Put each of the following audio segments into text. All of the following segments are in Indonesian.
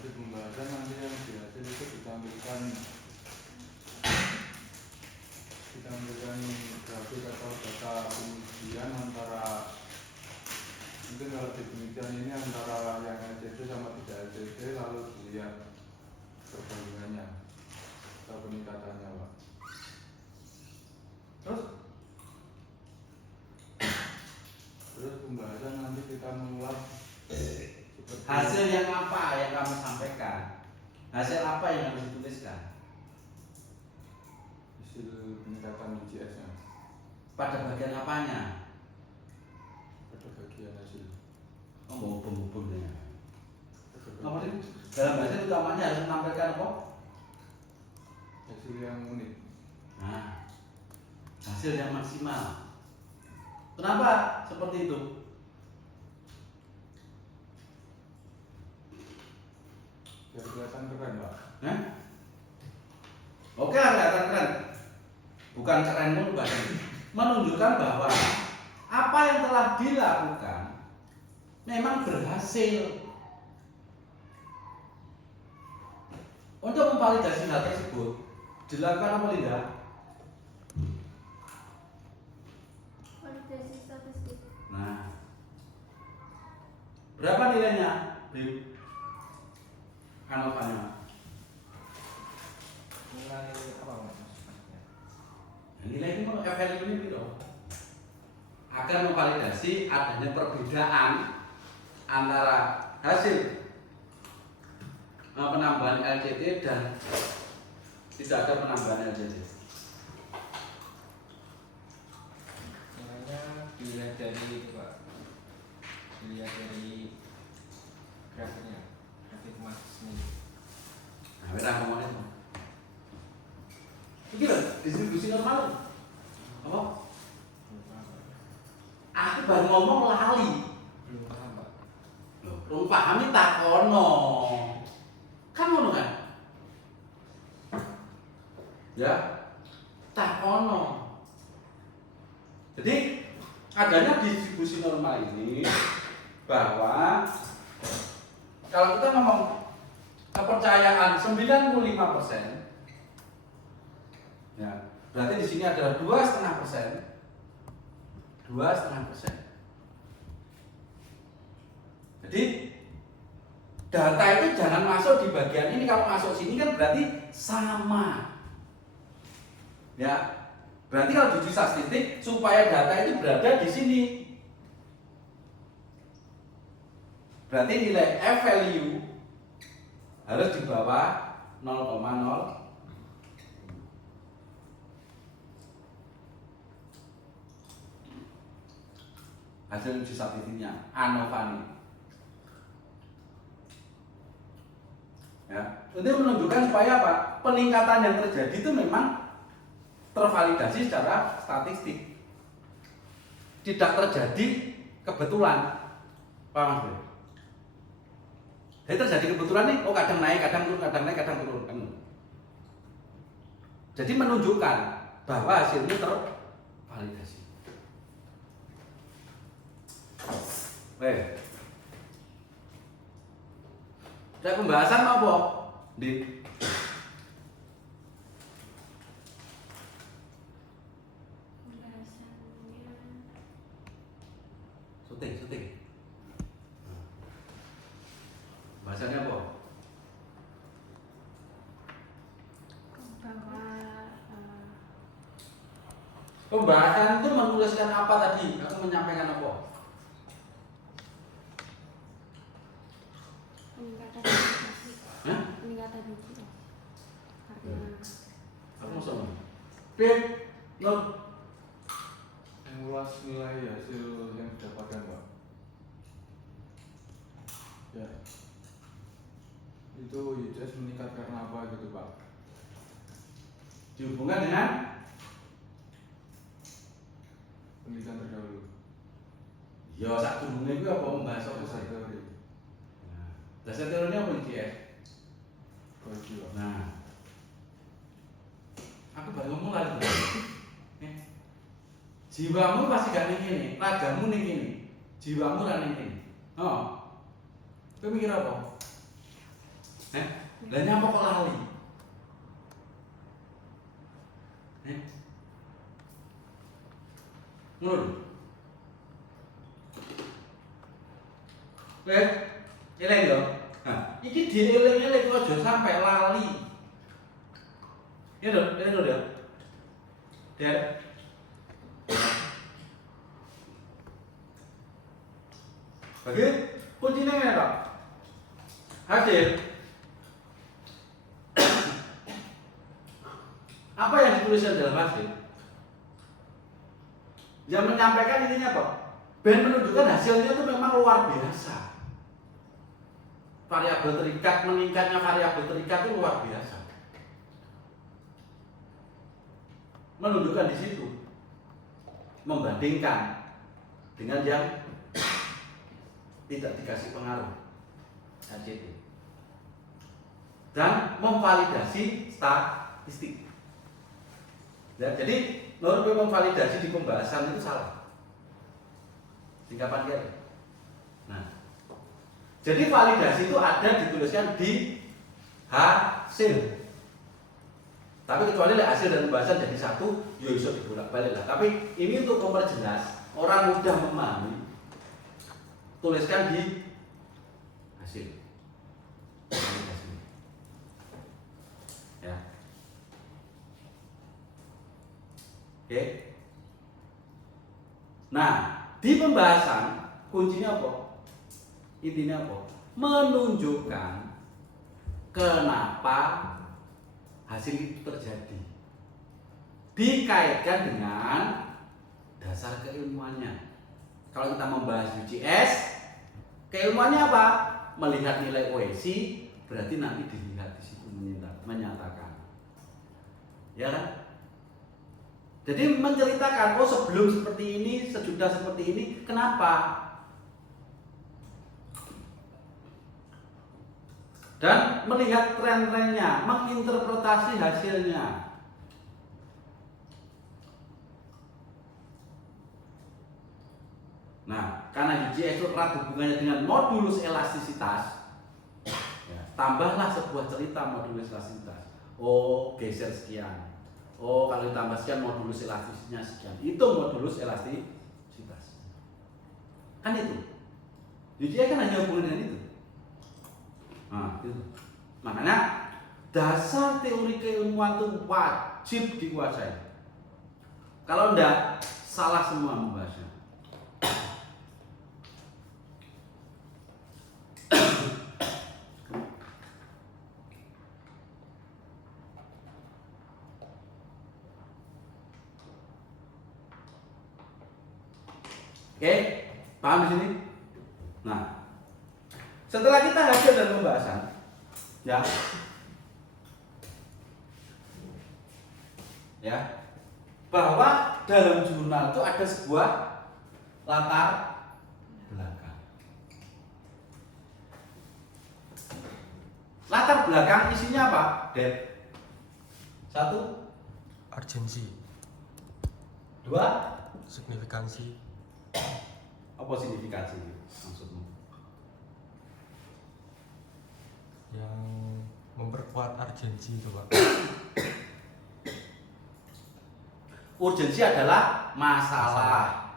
hasil pembahasan nanti yang di hasil itu ditampilkan grafik atau data pengujian antara, mungkin kalau di penelitian ini antara yang LCD sama tidak LCD, lalu dilihat perbandingannya atau peningkatannya, Pak. Terus pembahasan nanti kita mengulas hasil yang apa yang kamu sampaikan, hasil apa yang harus dituliskan hasil peningkatan IJS-nya pada bagian apanya, pada bagian hasil. mau pembuburnya. Kemudian dalam hasil utamanya harus menampilkan apa? Hasil yang unik. Nah, hasil yang maksimal. Kenapa seperti itu? Biar kelihatan keren, Pak. Nah, oke lah, kelihatan keren. Bukan keren mulu, Pak. Menunjukkan bahwa apa yang telah dilakukan memang berhasil. Untuk memvalidasi hal tersebut dilakukan apa tidak? Validasi statistik. Nah, berapa nilainya? Anopannya. Nilai apa maksudnya? Nilai ini kalau value ini biro akan memvalidasi adanya perbedaan antara hasil penambahan LCT dan tidak ada penambahan LCT. Nilainya dilihat dari itu, Pak. Dilihat dari grafiknya, grafik maksimum. Nah, merah ngomongnya itu. Ini loh, distribusi normal. Apa? Belum paham, Pak. Aku baru ngomong lali. Belum paham, Pak. Loh, belum pahami takono. Kan ngono kan? Ya, takono. Jadi adanya distribusi normal ini bahwa kalau kita ngomong kepercayaan 95%, ya berarti di sini adalah 2,5%. 2,5%. Jadi data itu jangan masuk di bagian ini. Kalau masuk sini kan berarti sama. Ya, berarti kalau diuji statistik supaya data itu berada di sini, berarti nilai F value harus di bawah 0,0. Hasil uji statistiknya ANOVA ini. Ya, itu menunjukkan supaya apa? Peningkatan yang terjadi itu memang tervalidasi secara statistik. Tidak terjadi kebetulan. Paham Mas? Jadi terjadi kebetulan nih, oh kadang naik, kadang turun, kadang naik, kadang turun kan. Jadi menunjukkan bahwa hasilnya tervalidasi. Ada pembahasan apa? Di syuting. Bahasanya apa? Bahwa Pembahasan itu menuliskan apa tadi? Aku menyampaikan apa? peningkatan biji. Hah? Peningkatan biji. Artinya Aku mau sama. Pip, no. Mengulas nilai hasil yang didapatkan, Pak. Ya, itu IJS meningkat karena apa gitu, Pak? Dihubungkan dengan Penelitian terdahulu. ya sak durunge kuwi apa membahas apa Dasar sih? teori. Nah, dasar teorinya apa iki ya? Biologi, Pak. Nah, aku baru ngomong lagi. Jiwamu pasti gak ning kene, ragamu ning kene. Jiwamu ra ning kene. Oh. Kowe mikir apa? Lah nyapa kok lali? Ngono. Eleng yo. Nah, iki dieling-eling kok aja sampai lali. Ya lho, ya. Der. Oke, kuncinya ngene Pak. Hasil. Apa yang dituliskan dalam hasil? Yang menyampaikan intinya apa? Ben menunjukkan hasilnya itu memang luar biasa. Variabel terikat, meningkatnya variabel terikat itu luar biasa. Menunjukkan di situ. Membandingkan dengan yang tidak dikasih pengaruh HCT. Dan memvalidasi statistik. Ya, jadi menurut memvalidasi di pembahasan itu salah. Singkapan dia. Nah, jadi validasi itu ada dituliskan di hasil. Tapi kecuali hasil dan pembahasan jadi satu, ya bisa dibolak-balik lah. Tapi ini untuk memperjelas orang mudah memahami. Tuliskan di hasil. Validasi. Ya. Oke. Nah, di pembahasan kuncinya apa? Intinya apa? Menunjukkan kenapa hasil itu terjadi. Dikaitkan dengan dasar keilmuannya. Kalau kita membahas UCS, keilmuannya apa? Melihat nilai OEC, berarti nanti dilihat di situ menyatakan. Ya kan? Jadi menceritakan, oh sebelum seperti ini, sesudah seperti ini, kenapa? Dan melihat tren-trennya, menginterpretasi hasilnya. Nah, karena UCS itu erat hubungannya dengan modulus elastisitas, ya, tambahlah sebuah cerita modulus elastisitas. Oh, geser sekian. Oh, kalau ditambah sekian modulus elastisnya sekian. Itu modulus elastisitas. Kan itu. UCS kan hanya hubungan dengan itu. Nah, itu. Makanya dasar teori keilmuan itu wajib dikuasai. Kalau enggak, salah semua membahasnya. Oke, paham di sini? Nah, setelah kita hasil dan pembahasan, ya, bahwa dalam jurnal itu ada sebuah latar belakang. Latar belakang isinya apa? Dep. 1, Urgensi, 2, signifikansi, apa signifikansi maksudmu? yang memperkuat urgensi itu Pak. Urgensi adalah masalah.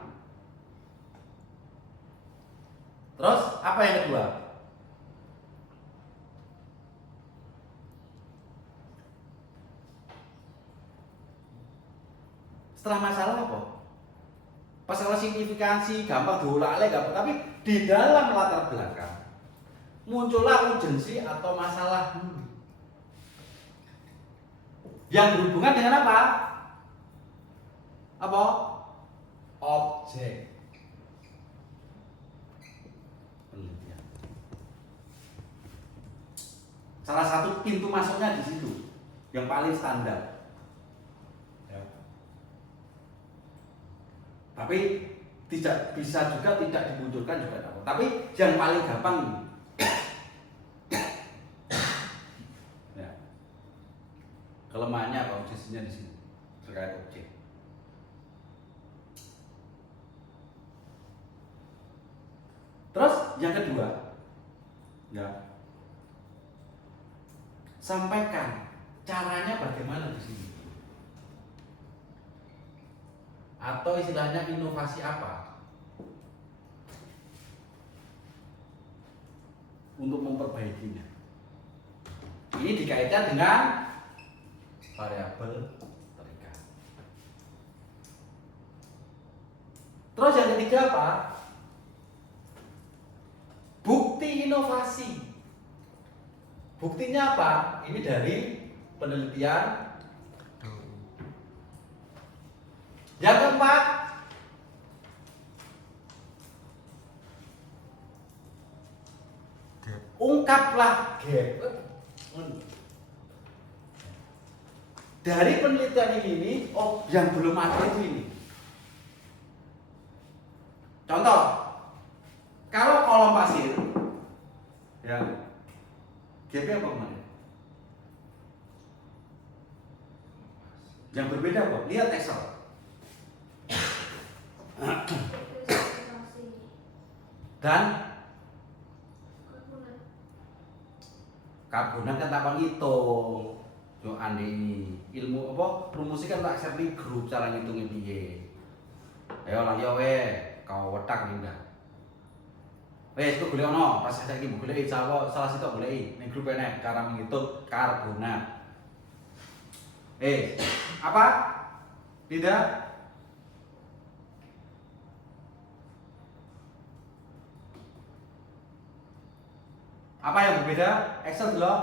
Terus apa yang kedua? Setelah masalah apa? Masalah signifikansi gampang diulang-ulang gampang, tapi di dalam latar belakang muncullah urgensi atau masalah yang berhubungan dengan apa? Apa? Objek penelitian. Salah satu pintu masuknya di situ yang paling standar. Tapi tidak bisa juga tidak dimunculkan juga tak apa. Tapi yang paling gampang ini. Ya. Kelemahannya apa? Obsesinya di sini terkait objek. Terus yang kedua, ya, sampaikan caranya bagaimana di sini. Atau istilahnya inovasi apa untuk memperbaikinya. Ini dikaitkan dengan variabel terikat. Terus yang ketiga apa? Bukti inovasi. Buktinya apa? Ini dari penelitian. Yang keempat, Gap. ungkaplah gap. Dari penelitian ini, oh yang belum ada itu ini. Contoh, kalau kolom pasir, ya, gapnya apa kemarin? Yang berbeda kok, lihat Excel. Dan karbonan kan tak ngitung. Yo ande ini ilmu apa? Rumusi kan tak share di grup cara ngitungnya piye. Ayo lan yo kau wetak nindak. Wes itu golek ono, pas saiki mbok goleki salah sitok goleki ning grup enek cara menghitung karbonat. Apa? Tidak? Apa yang berbeda? Excel dulu.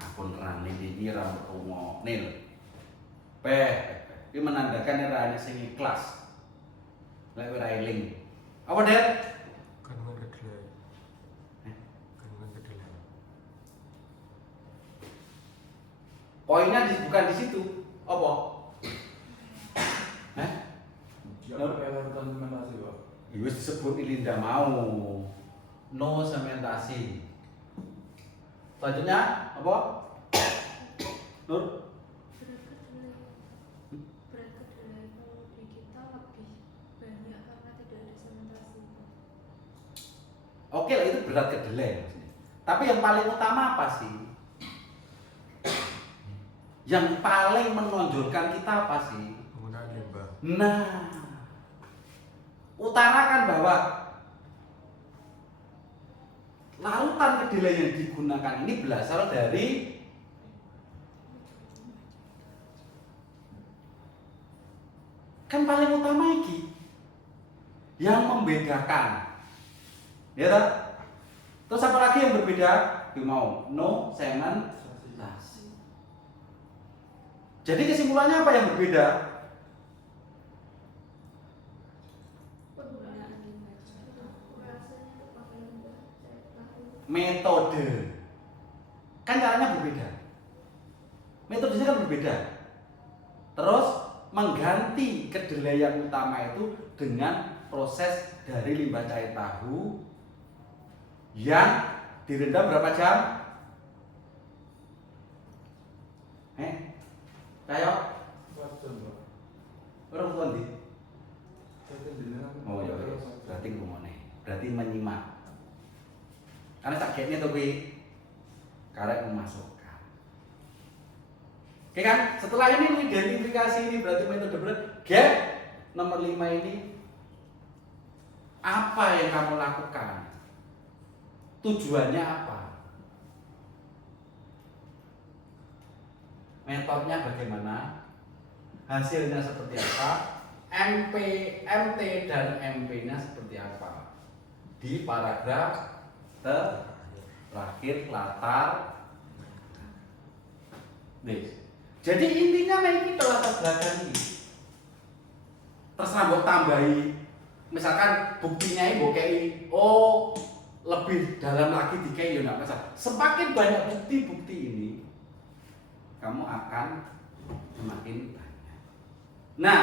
Akun nerang ini rambut rungo nil. Ini menandakan era sing ikhlas. Lek ora eling. Apa, Det? Kandungan kedelai. Kandungan kedelai. Poinnya bukan di situ. Apa? Yang berkaitan sementasi, Pak. Wis disebut ini ndak mau. No sementasi. Selanjutnya apa? Nur? Berat kedelai kalau di kita lebih banyak karena tidak ada sementasi. Oke lah, itu berat kedelai maksudnya. Tapi yang paling utama apa sih? Yang paling menonjolkan kita apa sih? Penggunaan limbah. Nah, utarakan bahwa larutan kedelai yang digunakan ini berasal dari kan paling utama iki yang membedakan, ya tak? Terus apa lagi yang berbeda? Mau no sementasi. Jadi kesimpulannya apa yang berbeda? Metode. Kan caranya berbeda. Metodenya kan berbeda. Terus mengganti kedelai yang utama itu dengan proses dari limbah cair tahu yang direndam berapa jam? Ayo. 4 jam, Pak. Orang tua ndi? Saya jenengan. Oh ya, berarti ngomongnya. Berarti menyimak. Karena sakitnya tuh gue karek memasukkan. Oke kan? Setelah ini mengidentifikasi ini berarti metode berat. Gap nomor 5 ini apa yang kamu lakukan? Tujuannya apa? Metodenya bagaimana? Hasilnya seperti apa? MP, MT dan MP-nya seperti apa? Di paragraf terakhir latar. Jadi intinya ini latar belakang ini. Terserah mbok tambahi. Misalkan buktinya ibu kei, oh lebih dalam lagi dikei ya enggak masalah. Semakin banyak bukti-bukti ini, kamu akan semakin banyak. Nah,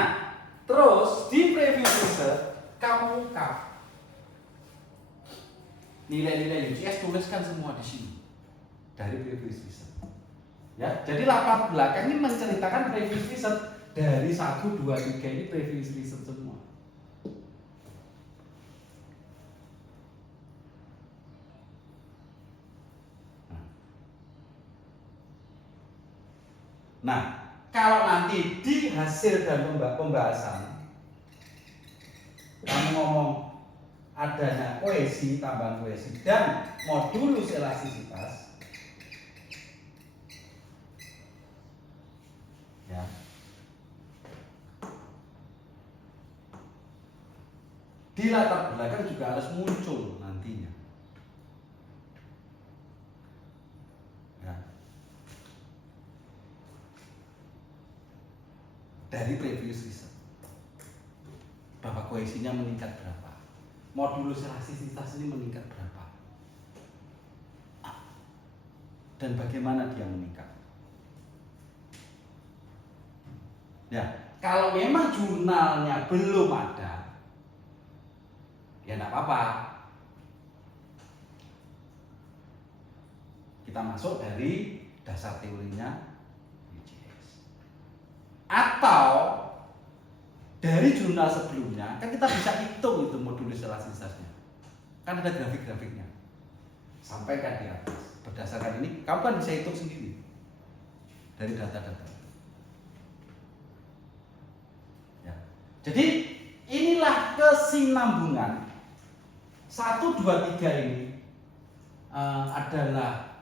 terus di previous research kamu ungkap nilai-nilai UCS, tuliskan semua di sini dari previous research. Ya, jadi latar belakang ini menceritakan previous research dari 1, 2, 3 ini previous research semua. Nah, kalau nanti di hasil dan pembahasan kamu ngomong adanya kohesi, tambahan kohesi dan modulus elastisitas, ya, di latar belakang juga harus muncul nantinya. Ya. Dari previous research bahwa kohesinya meningkat berapa, modulus elastisitas ini meningkat berapa, dan bagaimana dia meningkat. Ya, kalau memang jurnalnya belum ada, ya enggak apa-apa. Kita masuk dari dasar teorinya UJS. Atau dari jurnal sebelumnya, kan kita bisa hitung itu modulus elastisitasnya. Kan ada grafik-grafiknya. Sampaikan di atas. Berdasarkan ini, kamu kan bisa hitung sendiri dari data-data. Jadi inilah kesinambungan 1, 2, 3 ini adalah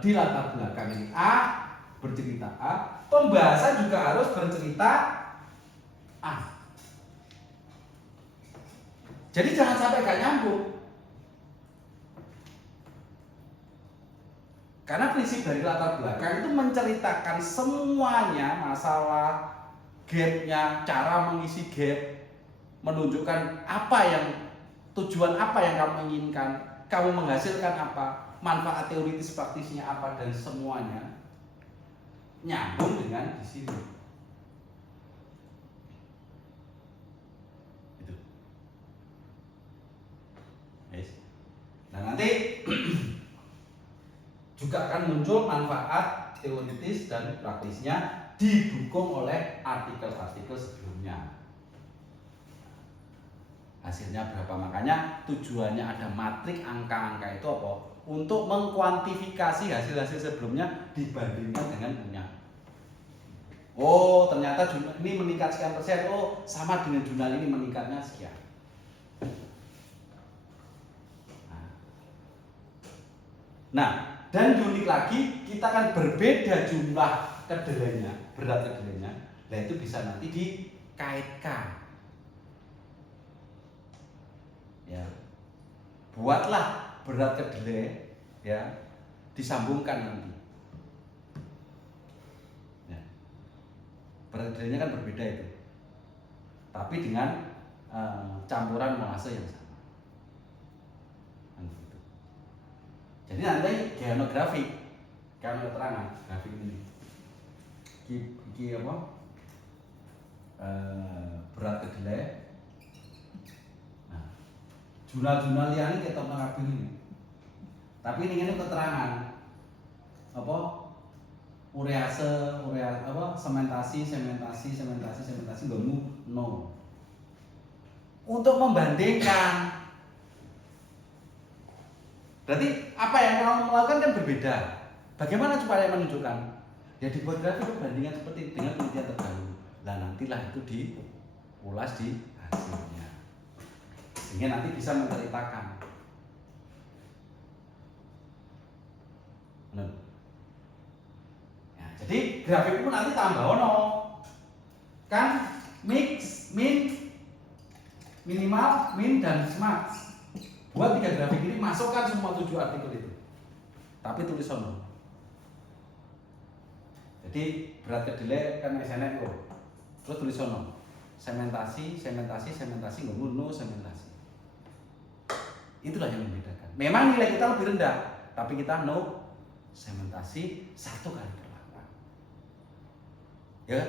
di latar belakang ini A bercerita A, pembahasan juga harus bercerita A. Jadi jangan sampai gak nyambung. Karena prinsip dari latar belakang itu menceritakan semuanya, masalah gapnya, cara mengisi gap, menunjukkan apa yang tujuan apa yang kamu inginkan, kamu menghasilkan apa, manfaat teoritis praktisnya apa, dan semuanya nyambung dengan di sini. Itu. Yes. Nah nanti juga akan muncul manfaat teoritis dan praktisnya didukung oleh artikel-artikel sebelumnya. Hasilnya berapa? Makanya tujuannya ada matrik angka-angka itu apa? Untuk mengkuantifikasi hasil-hasil sebelumnya dibandingkan dengan punya. Oh, ternyata jurnal ini meningkat sekian persen. Oh, sama dengan jurnal ini meningkatnya sekian. Nah, dan unik lagi kita akan berbeda jumlah kedelainya, berat kedelainya. Nah itu bisa nanti dikaitkan. Ya, buatlah berat kedelai, ya, disambungkan nanti. Ya. Berat kedelainya kan berbeda itu, tapi dengan campuran molase yang sama. Jadi nanti geonografik, kalau keterangan grafik ini, iki apa? Berat kedelai. Nah, jurnal-jurnal yang ini kita mengambil ini. Tapi ini keterangan apa? Urease, apa? Sementasi, gomu no. Untuk membandingkan. Berarti apa yang kamu melakukan kan berbeda. Bagaimana supaya menunjukkan? Ya dibuat grafik perbandingan seperti dengan penelitian terdahulu. Nah nantilah itu diulas di hasilnya. Sehingga nanti bisa menceritakan. Nah, jadi grafik itu nanti tambah ono. Kan mix, min, minimal, min, dan max. Buat 3 grafik ini, masukkan semua 7 artikel itu. Tapi tulis ono. Jadi berat kedelai kan SNF kok. Terus tulis ono. Sementasi, ngono sementasi. Itulah yang membedakan. Memang nilai kita lebih rendah, tapi kita no sementasi 1 kali perlakuan. Ya,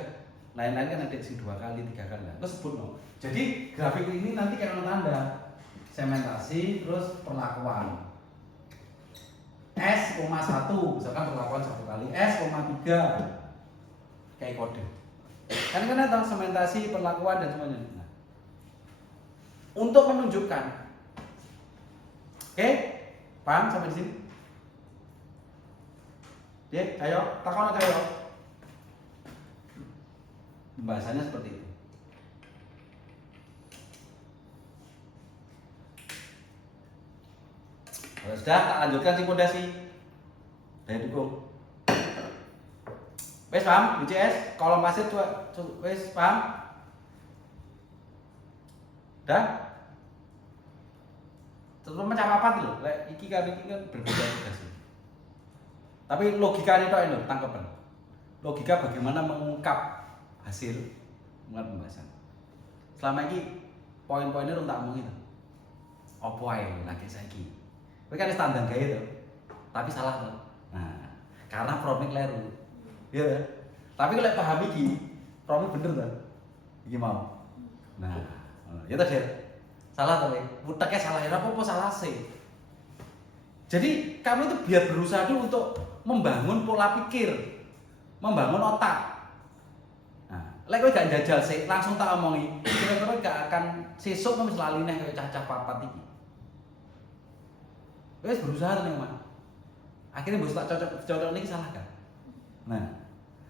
lain-lain kan ada sing 2 kali, 3 kali. Terus sebut no. Jadi grafik ini nanti kayak tanda. Sementasi terus perlakuan S,1 misalkan perlakuan 1 kali S,3 kayak kode kan ada sementasi perlakuan dan semuanya. Nah, untuk menunjukkan oke, paham sampai di sini? Ya, ayo takon ayo. Pembahasannya seperti itu. Kalau sudah, tak lanjutkan simulasi. Saya dukung. Wes paham? UCS, kolom pasir wes paham? Dah? Terus macam apa tuh? Lek iki kan berbeda juga sih. Tapi logikanya itu ini tangkapan. Logika bagaimana mengungkap hasil pembahasan. Selama ini poin-poinnya belum tak omongin. Apa ae lagi saiki. Kowe kan standar gawe to. Tapi salah to. Nah, karena promik kleru. Iya. Tapi kalau paham iki, promik bener to. Iki mau. Nah, ya tadi salah to, muteknya salah ya apa salah sih. Jadi kamu itu biar berusaha dulu untuk membangun pola pikir, membangun otak. Nah, lek kowe gak jajal sih, langsung tak omongi, kira-kira gak akan sesuk mesti lali neh kaya cacah papat iki. Wes berusaha nih Mas. Akhirnya bos tak cocok ini salah kan? Nah,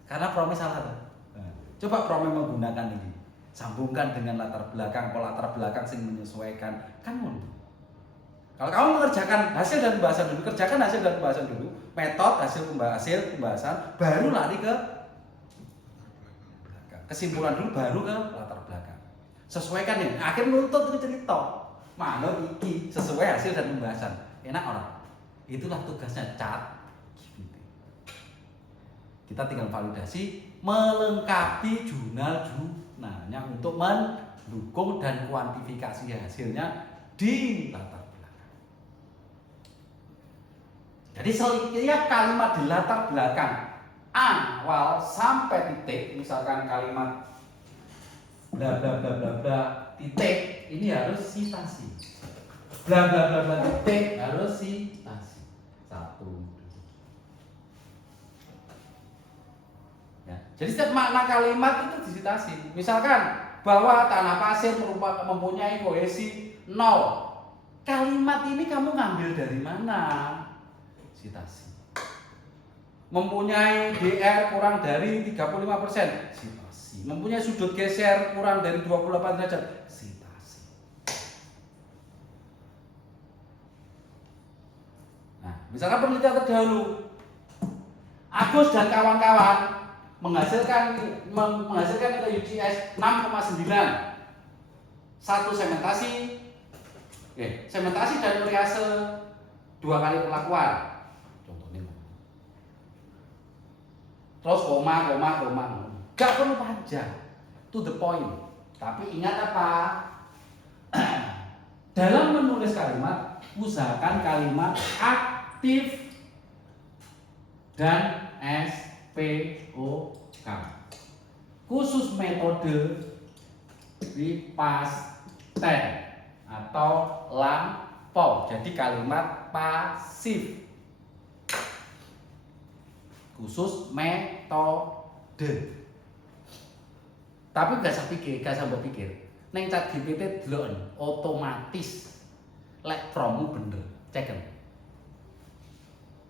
karena promes salah tuh. Nah, coba promes menggunakan ini, sambungkan dengan latar belakang sing menyesuaikan kan ngono. Kalau kamu mengerjakan hasil dan pembahasan dulu, kerjakan hasil dan pembahasan dulu, metode hasil pembahasan, baru lari ke kesimpulan dulu, baru ke latar belakang. Sesuaikan ya. Akhir nuntut itu cerita. Mana iki sesuai hasil dan pembahasan. Enak orang. Itulah tugasnya ChatGPT. Kita tinggal validasi, melengkapi jurnalnya untuk mendukung dan kuantifikasi hasilnya di latar belakang. Jadi setiap kalimat di latar belakang awal sampai titik, misalkan kalimat bla bla bla bla bla titik, ini harus citasi. Bla bla bla bla titik harus citasi. 1, 2. Ya. Jadi setiap makna kalimat itu disitasi. Misalkan bahwa tanah pasir mempunyai kohesi 0. Kalimat ini kamu ngambil dari mana? Citasi. Mempunyai DR kurang dari 35%, citasi. Mempunyai sudut geser kurang dari 28 derajat, citasi. Nah, misalkan penelitian terdahulu, Agus dan kawan-kawan menghasilkan nilai UCS 6,9. Satu sementasi dan meriase 2 kali perlakuan. Contohnya. Terus koma. Gak perlu panjang. To the point. Tapi ingat apa? Dalam menulis kalimat, usahakan kalimat aktif dan SPOK. Khusus metode ripasten atau lampau. Jadi kalimat pasif. Khusus metode. Tapi gak usah pikir. Neng ChatGPT delok otomatis lek promu bener. Ceken.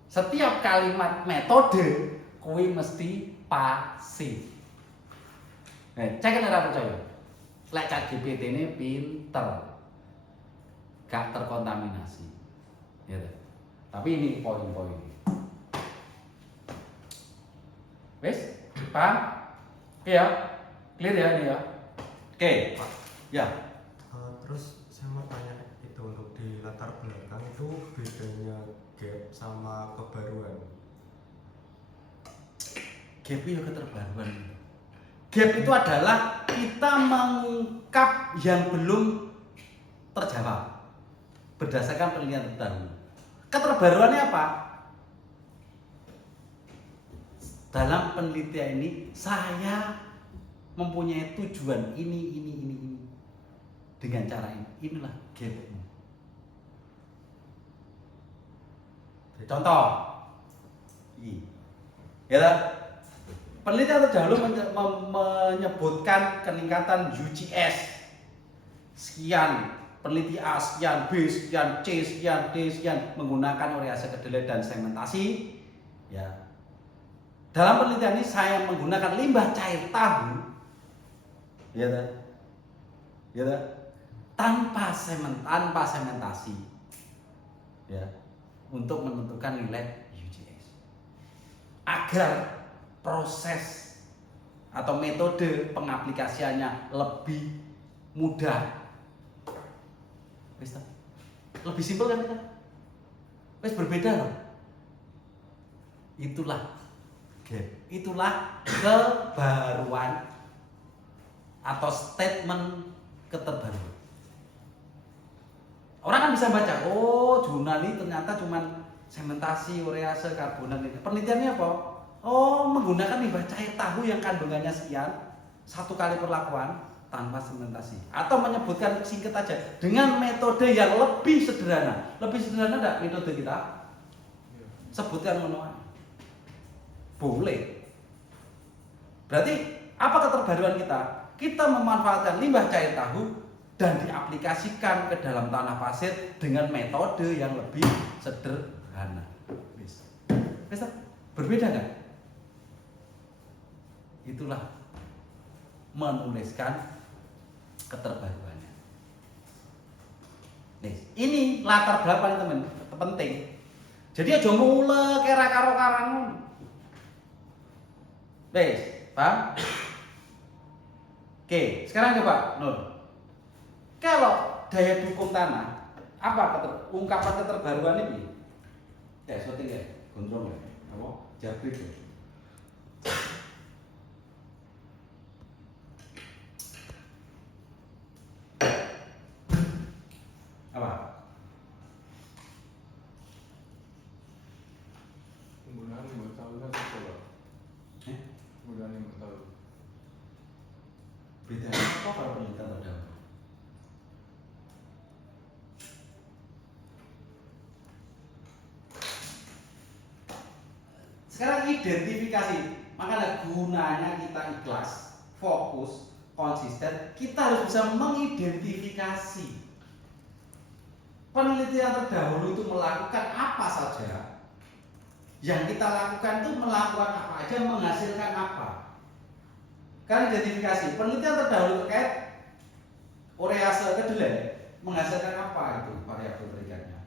Setiap kalimat metode kuwi mesti pasif. Ceken ora percaya. Lek ChatGPT ini pinter. Gak terkontaminasi. Ya. Tapi ini poin-poin. Wes? Paham? Oke ya? Clear ya ini ya? Oke. Ya. Terus saya mau tanya itu untuk di latar belakang itu bedanya gap sama kebaruan. Gap itu keterbaruan. Gap itu adalah kita mengungkap yang belum terjawab berdasarkan penelitian terdahulu. Keterbaruannya apa? Dalam penelitian ini saya mempunyai tujuan ini dengan cara ini. Inilah gapmu. Contoh, ini, ya, penelitian terdahulu menyebutkan peningkatan UCS sekian, peneliti A sekian, B sekian, C sekian, D sekian menggunakan urease kedelai dan sementasi. Ya, dalam penelitian ini saya menggunakan limbah cair tahu Iya kan? Iya kan? Tanpa sementasi, ya, untuk menentukan nilai UJS, agar proses atau metode pengaplikasiannya lebih mudah. Wis ta? Lebih simpel kan kita? Wis berbeda loh. Itulah gap. Itulah kebaruan atau statement keterbaruan. Orang kan bisa baca, oh jurnal ini ternyata cuman sementasi, urease, karbonat ini. Penelitiannya apa? Oh, menggunakan limbah cair tahu yang kandungannya sekian, 1 kali perlakuan tanpa sementasi. Atau menyebutkan singkat aja dengan metode yang lebih sederhana. Lebih sederhana enggak metode kita? Sebutkan menua. Boleh. Berarti apa keterbaruan kita? Kita memanfaatkan limbah cair tahu dan diaplikasikan ke dalam tanah pasir dengan metode yang lebih sederhana. Bisa berbeda kan? Itulah menuliskan keterbaruannya. Nih, ini latar belakang teman penting. Jadi aja mulai kira karo karang. Wes, paham? Oke, sekarang coba Nur. Kalau daya dukung tanah, apa ungkapan keterbaruan ini? Ya, syuting ya, gondrong ya, apa? Jabrik ya. Apa? Penggunaan limbah tahunya apa? Penggunaan limbah tahu. Bedanya apa kalau penelitian terdahulu? Sekarang identifikasi, makanya gunanya kita ikhlas, fokus, konsisten. Kita harus bisa mengidentifikasi penelitian terdahulu itu melakukan apa saja. Yang kita lakukan itu melakukan apa aja, menghasilkan apa. Kan identifikasi penelitian terdahulu terkait urease kedelai menghasilkan apa itu variabel perikatnya.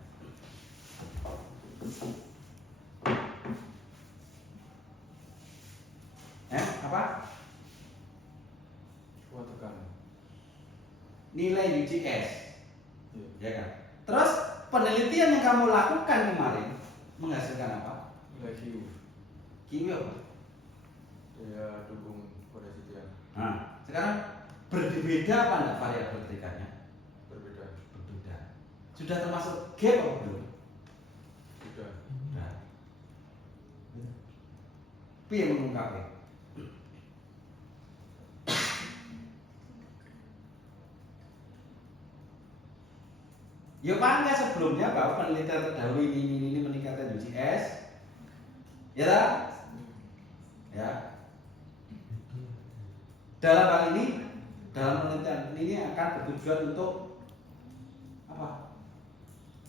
Apa? Kuat tekanan. Nilai UJS. Iya. Ya kan? Terus penelitian yang kamu lakukan kemarin menghasilkan apa? Nilai Q. Q apa? Daya dukung koresitian. Nah, sekarang berbeda apa enggak variabel perikatnya? Berbeda. Berbeda. Sudah termasuk gap atau belum? Sudah. Nah. Piye mengungkapnya? Ya bangga sebelumnya bahwa penelitian terdahulu ini meningkatkan UJS, ya tak? Ya. Dalam hal ini, dalam penelitian ini akan bertujuan untuk apa?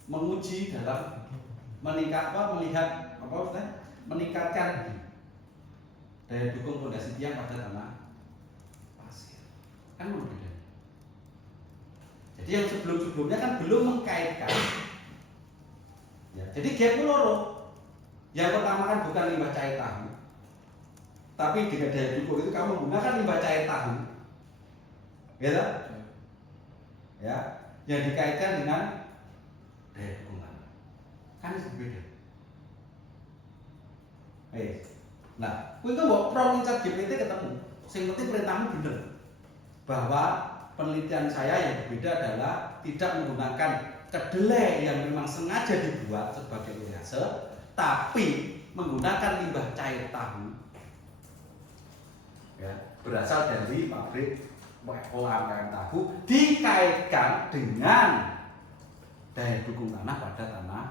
Menguji dalam melihat meningkatkan daya dukung fondasi tiang pada tanah pasir. Kan berbeda. Jadi yang sebelum-sebelumnya kan belum mengkaitkan. Ya, jadi gap loro. Yang pertama kan bukan limbah cair tahu, tapi dengan daya dukung itu kamu menggunakan limbah cair tahu, ya, ya, yang dikaitkan dengan daya dukung tanah. Kan itu berbeda. Nah, kuwi kok mbok prompt GPT ketemu. Sing penting perintahmu bener. Bahwa penelitian saya yang berbeda adalah tidak menggunakan kedelai yang memang sengaja dibuat sebagai urease, tapi menggunakan limbah cair tahu, ya, berasal dari pabrik olahan tahu, dikaitkan dengan daya dukung tanah pada tanah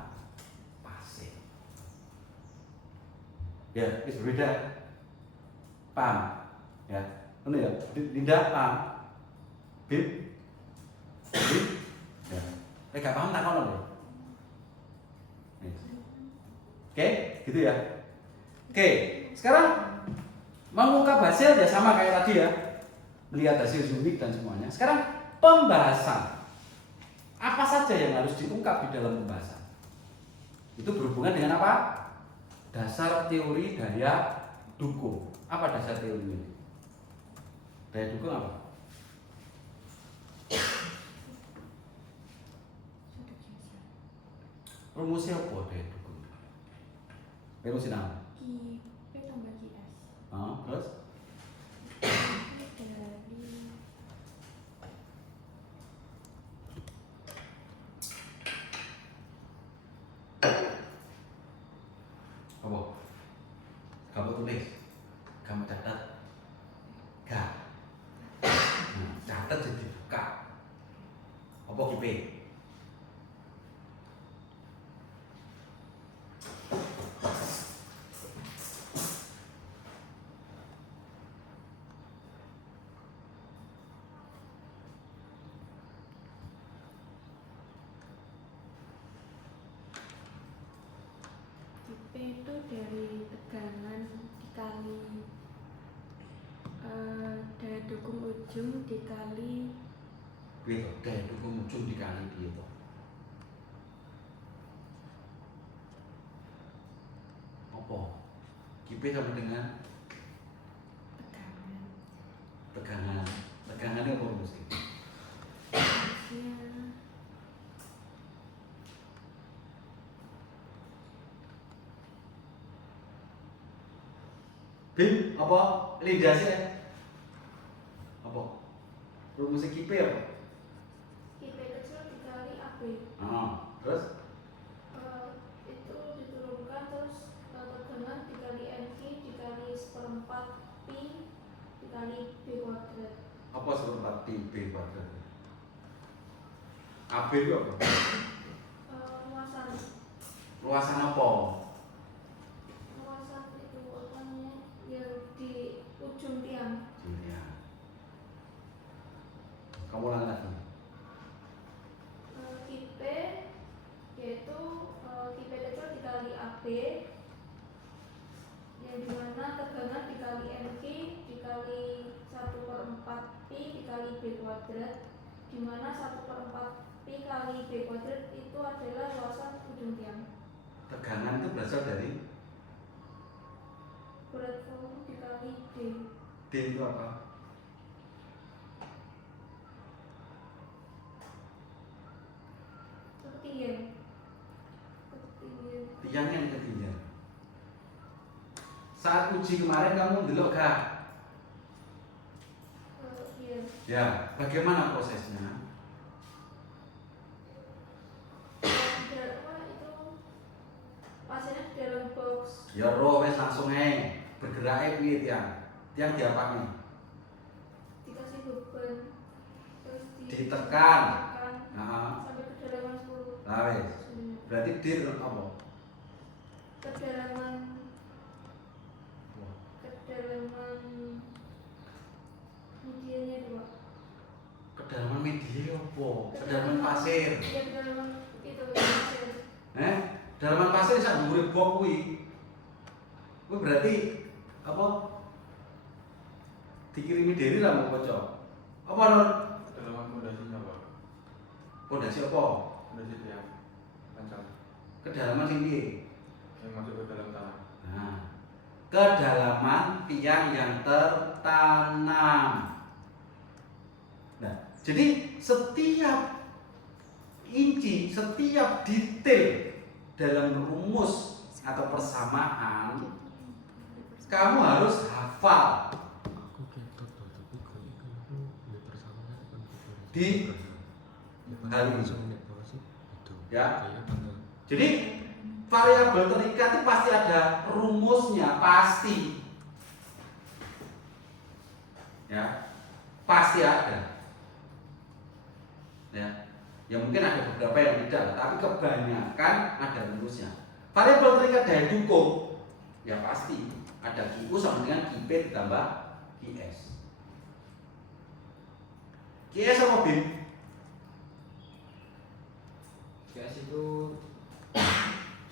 pasir. Ya, itu berbeda. Paham? Ya, ini ya, Linda paham? Bim? Ya. Gak paham tak kono lho. Oke, gitu ya. Oke, sekarang mengungkap hasil ya sama kayak tadi ya. melihat hasil zooming dan semuanya. Sekarang pembahasan. Apa saja yang harus diungkap di dalam pembahasan? Itu berhubungan dengan apa? Dasar teori daya dukung. Apa dasar teori ini? Daya dukung apa? Rumusnya apa daya dukung? Rumusnya apa? P tambah GS. Terus? Dari Apa? Kamu tulis, kamu catat, gak? Catat jadi buka. Apa kipe? P itu dari tegangan dikali daya dukung ujung dikali Gitu, daya dukung ujung dikali gitu. Apa? Kipe sama dengan tegangan. tegangan. Tegangannya apa rumusnya? Harusnya Bim, apa? Lindasnya? Apa? Rumusnya kipe apa? IP kecil dikali AB. Terus? Itu diturunkan terus tegangan dikali NQ dikali 1/4 pi dikali B kuadrat. Apa seperempat B kuadrat? AB itu apa? Luasan Luasan apa? luasan itu apa namanya yang di ujung tiang. Ya. Kamu ulang lagi. Kipe yaitu kipe kecil dikali AB yang dimana tegangan dikali NQ dikali 1/4 pi dikali B kuadrat, dimana 1/4 pi kali B kuadrat itu adalah luasan ujung tiang. Tegangan itu berasal dari Berat volume dikali D. D itu apa? Ketinggian. Tiang yang ketinggian. Saat uji kemarin kamu delok gak? Iya. Ya, bagaimana prosesnya? Apa itu pasiennya di dalam box. Ya roh wes langsung bergerak piye tiang? Tiang diapakne? Dikasih beban terus Ditekan. ditekan sampai kedalaman 10 Nah wes. Berarti D apa? kedalaman medianya 2. Kedalaman media apa? Kedalaman pasir. Iya, kedalaman itu pasir. Kedalaman pasir sak dhuwure bok kuwi. Kuwi berarti apa? Dikirimi diri lah mau kocok. Apa non? Kedalaman fondasinya Pak. Pondasi apa? Fondasi tiang panjang Kedalaman sing piye? yang masuk ke dalam tanah. Nah, kedalaman tiang yang tertanam. Nah, jadi setiap inci, setiap detail dalam rumus atau persamaan kamu harus hafal. Aku gitu tuh, tapi kalau itu ya persamaan kan Di hal ini. itu Ya. kayak bener. Jadi variabel terikat itu pasti ada rumusnya, pasti. Ya, pasti ada. Ya, ya mungkin ada beberapa yang tidak, tapi kebanyakan ada rumusnya. Variabel terikat daya dukung, ya pasti ada QU sama dengan QP ditambah QS. QS apa BIM? QS itu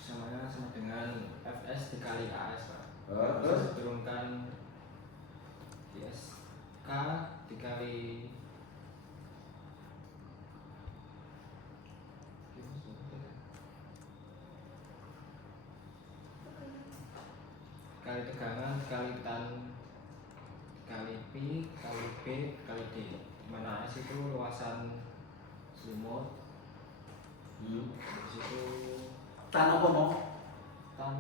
sama dengan FS dikali AS Pak. Terus Terus diturunkan QS dikali tegangan dikali tan dikali pi dikali b dikali d, dimana S itu luasan lumut, di situ Tan apa mau? tan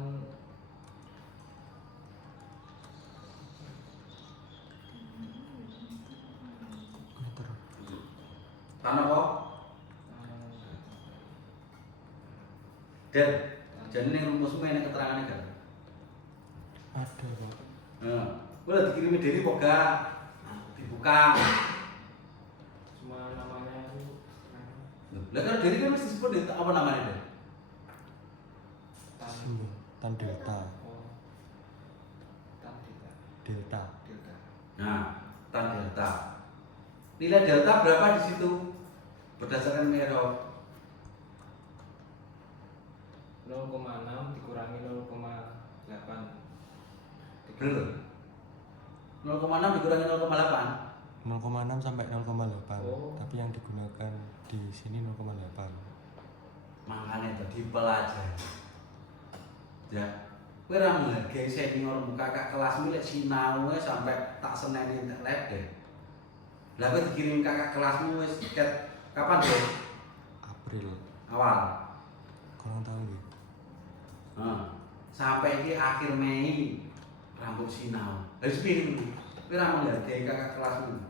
Meter. Tan apa? Dan jadi ini rumusmu ini keterangannya kan? Ada Pak. Nah, udah dikirimi diri kok gak dibuka. cuma namanya itu Lah kan diri kan mesti disebut apa namanya deh? tan Simbol tan delta. oh tan delta Delta. delta Nah, tan delta. Nilai delta berapa di situ? Berdasarkan Merov. 0,6 dikurangi 0,8 Bener. 0,6 dikurangi 0,8. 0,6 sampai 0,8. Oh. Tapi yang digunakan di sini 0,8. Makanya tadi pelajaran. Ya, kowe ora menghargai seniormu, kakak kelas milik sinau sampai tak seneni tak lede. Lah kowe dikirim kakak kelasmu wis kapan deh? April. Awal. Kurang tahu gitu. Sampai di akhir Mei rambut sinau. Harus piye ngono? Kowe ora menghargai kakak kelasmu.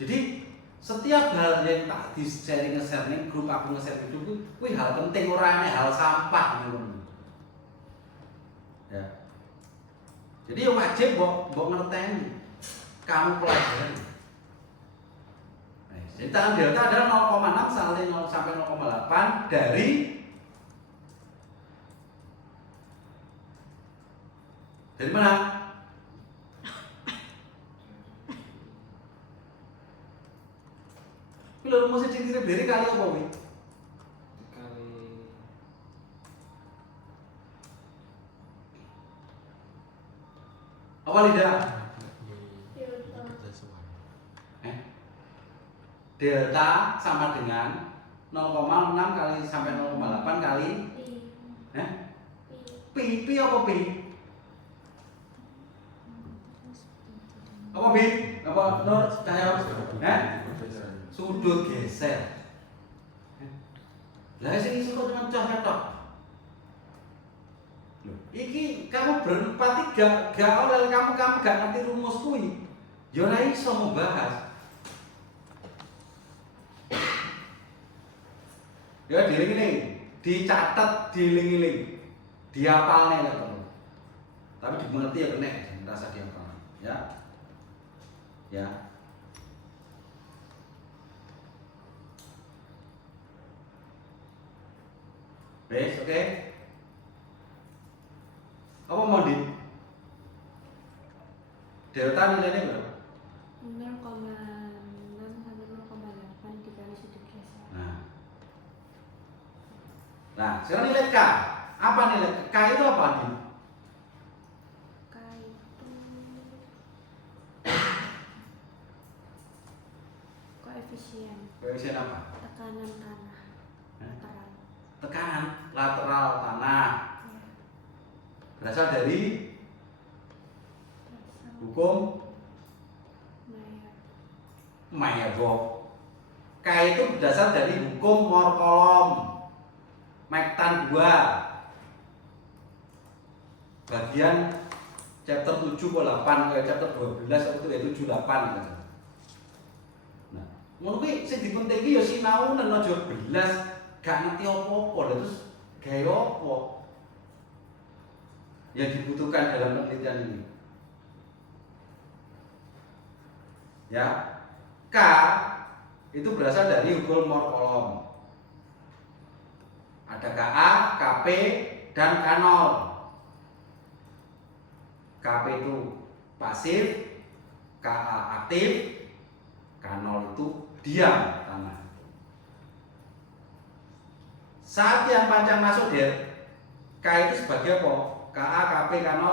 Jadi setiap hal yang tak di sharing ning grup aku nge-share itu kuwi hal penting ora aneh hal sampah ngono. Ya. Jadi yang wajib mbok ngerteni. Kamu pelajari. Nah, jadi tangan delta adalah 0,6 sampai 0,8 dari mana? Kalau rumusnya dikirim dari kali apa wi? dikali Apa lidah? Delta. Delta sama dengan 0,6 kali sampai 0,8 kali Pi. pi. Pi apa pi? Apa pi? Apa Nur? Cahaya? Sudut geser. Lah sing iso kok cuma cah ketok. Loh, iki kamu berempat gak oleh kamu gak ngerti rumus kuwi. Ya ora iso membahas. Ya dieling-eling, dicatat, dieling-eling. Diapalne nek perlu. Tapi dimengerti ya kena, rasa diapal. Ya. Ya. Wes, oke. Apa mau di? Delta nilainya berapa? 0,6 sampai 0,8 dikali sudut geser. Nah, sekarang nilai K. Apa nilai K itu apa nih? K itu koefisien Koefisien apa? tekanan tanah lateral. Tekanan lateral tanah Ya. berasal dari Dasar hukum Mayer. Mayer-Bock. K itu berdasar dari hukum Mohr-Coulomb. Mektan 2. Bagian chapter 7 ke 8 kayak chapter 12 itu ya 7 8 kan. Nah, ngono kuwi sing dipentingi ya sinau nang aja belas gak ngerti apa-apa lha terus gawe apa yang dibutuhkan dalam penelitian ini. Ya, K itu berasal dari hukum Mohr-Coulomb. Ada KA, KP, dan K0. KP itu pasif, KA aktif, K0 itu diam tanah. Saat yang panjang masuk dia, K itu sebagai apa? KA, KP, K0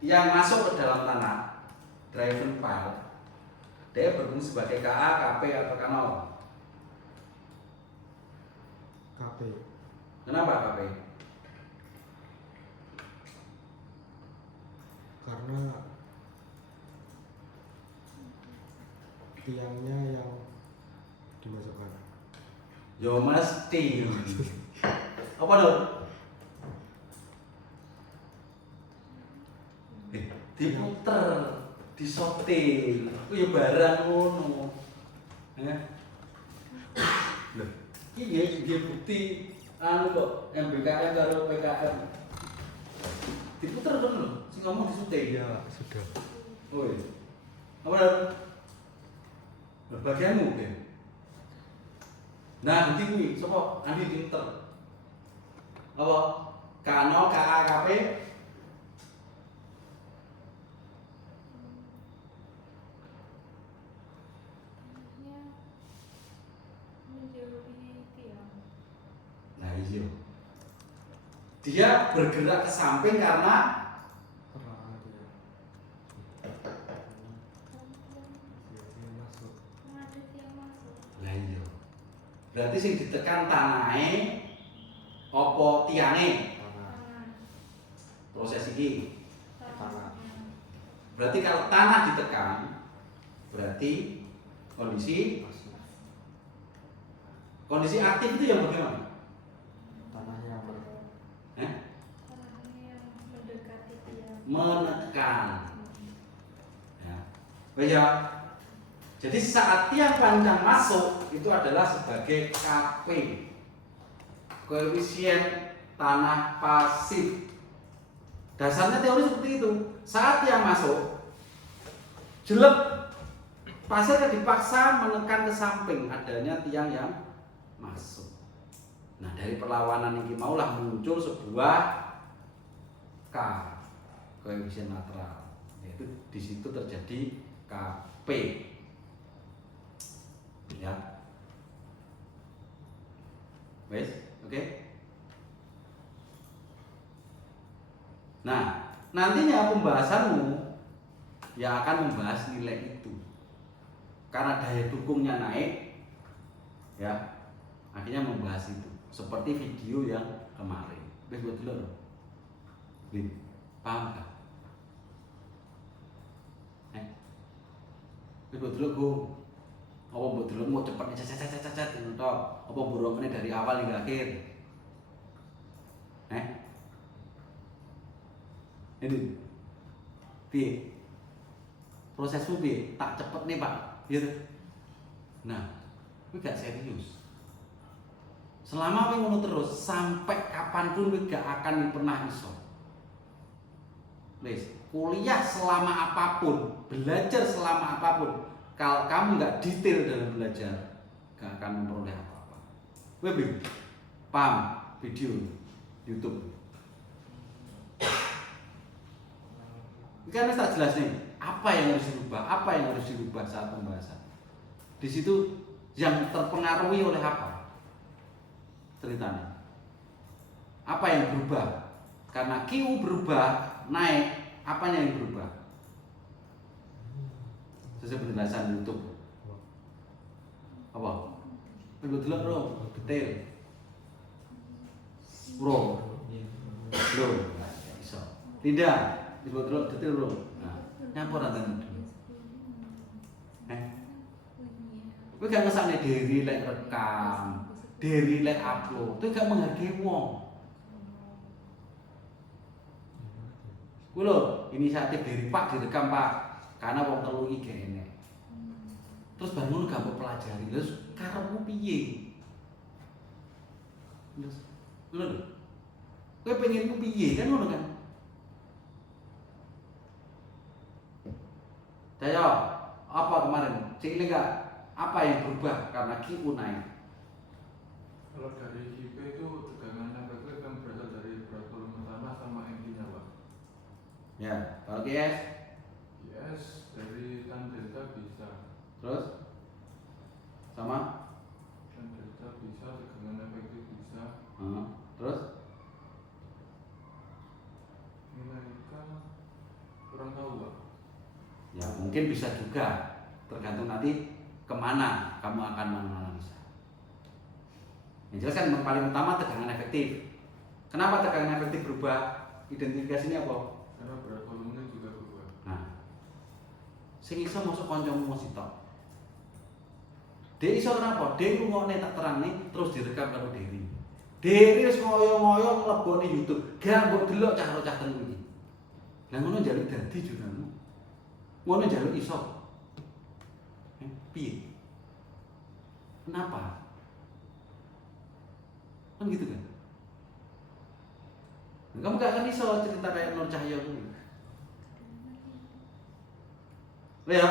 yang masuk ke dalam tanah driven pile, dia berfungsi sebagai KA, KP atau K0. KP. Kenapa KP? Karena tiangnya yang dimasukkan. Yo mesti. Apa dong? Diputer, disotil. Oh ya barang ngono. Ya. Loh, iya dia bukti anu kok MBKM karo PKM. Diputer dong lho, sing ngomong disutil. Ya, sudah. Oh iya. Apa dong? Bagianmu kan? Nah, nanti kuwi sapa? Andi pinter. Apa? K0, KA, KP. menjauhi tiang. Nah, iya. Dia bergerak ke samping karena Karena dia masuk. Ada tiang masuk. lah iya. Berarti sing ditekan tanahe apa tiange? Tanah. Tangan. Proses iki. Tangan. Berarti kalau tanah ditekan berarti kondisi Masuk. kondisi aktif itu yang bagaimana? Tanahnya Tanahnya yang mendekati tiang. Menekan. Ya. Baik. Jadi saat tiang panjang masuk itu adalah sebagai KP, koefisien tanah pasif. Dasarnya teori seperti itu. Saat tiang masuk, jelek, pasirnya dipaksa menekan ke samping adanya tiang yang masuk. Nah dari perlawanan ini maulah muncul sebuah K, koefisien lateral. Yaitu di situ terjadi KP. Ya, wes, oke. Nah, nantinya pembahasanmu yang akan membahas nilai itu, karena daya dukungnya naik, ya, akhirnya membahas itu. Seperti video yang kemarin. Wes buat dulu, Bin, paham kan? Wes buat dulu, Gung. Apa mbok delok mau cepet cacat ngono to? Apa burukane dari awal hingga akhir? Ini piye? Prosesmu piye? Tak cepet nih, Pak. Gitu. Nah, kuwi gak serius. Selama kowe ngono terus sampai kapanpun kowe gak akan pernah iso. Wis, kuliah selama apapun, belajar selama apapun, kalau kamu nggak detail dalam belajar, nggak akan memperoleh apa-apa. Web, paham video YouTube? Ini kan tak jelas nih, apa yang harus dirubah, apa yang harus dirubah saat pembahasan. Di situ yang terpengaruhi oleh apa? Ceritanya. Apa yang berubah? Karena QU berubah, naik, apanya yang berubah? Sesuai penjelasan YouTube. Apa? Betul bro, detail. Bro, bro, bisa. Tidak, betul detail bro. Nah, nyapa rantan dulu. Kowe gak ngesane diri lek rekam, diri lek upload, kowe gak menghargai wong. Kuwi lho, inisiatif diri Pak direkam Pak. Karena wong telu iki gene. Terus bangun gak mbok pelajari. Terus karepmu piye? Terus ngono lho. Kowe pengenmu piye kan ngono kan? Daya, apa kemarin? Cek enggak apa yang berubah karena QU naik? Kalau dari KP itu tegangannya berarti kan berasal dari berat volume tanah sama MG-nya, Pak. Ya, kalau GS Yes, dari tan delta bisa. terus sama Tan delta bisa, tegangan efektif bisa. terus Nilai K mungkin bisa juga, tergantung nanti kemana kamu akan menganalisa. Yang jelas kan yang paling utama tegangan efektif. Kenapa tegangan efektif berubah? Identifikasinya apa? Karena berat volumenya juga berubah. Nah, sing iso masuk kancamu mung sitok. Dia iso kenapa? Dia ngrungokne tak terang nih, terus direkam karo Dewi. Dewi wis ngoyo-ngoyo mlebone YouTube. Gak mbok delok cah-cah ten kuwi. Lah ngono njaluk dadi jurnamu. Ngono njaluk iso. Piye? Kenapa? Kan gitu kan? Kamu gak akan iso cerita kayak Nur Cahyo dulu. Ya.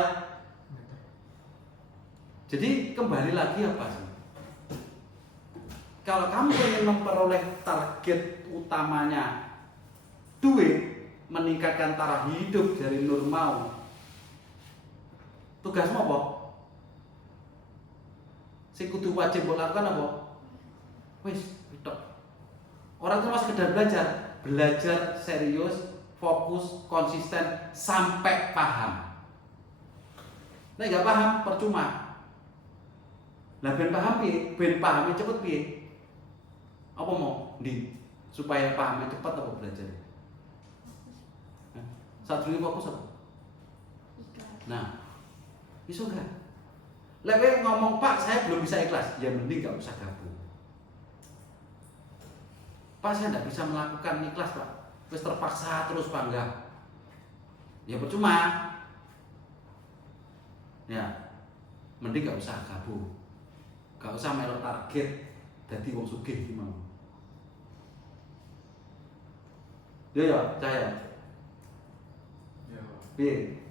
Jadi kembali lagi apa sih? Kalau kamu ingin memperoleh target utamanya duit, meningkatkan taraf hidup dari normal, tugasmu apa? Sing kudu wajib mbok lakukan apa? Wis, tok. Orang itu masih sekedar belajar serius, fokus, konsisten sampai paham. Nah, nggak paham percuma. Lah ben paham piye? Ben pahami cepet piye? Apa mau? Ndi? Supaya pahamnya cepat apa belajar? Saat dulu fokus apa? Nah, iso gak? Lewe ngomong Pak, saya belum bisa ikhlas, ya mending gak usah gabung. Pak, saya tidak bisa melakukan ikhlas Pak, terus terpaksa terus Pak, enggak. Ya percuma. Ya, mending gak usah gabung, gak usah melok target, jadi wong sugih gimana? Ya, Cahaya. Ya. Piye?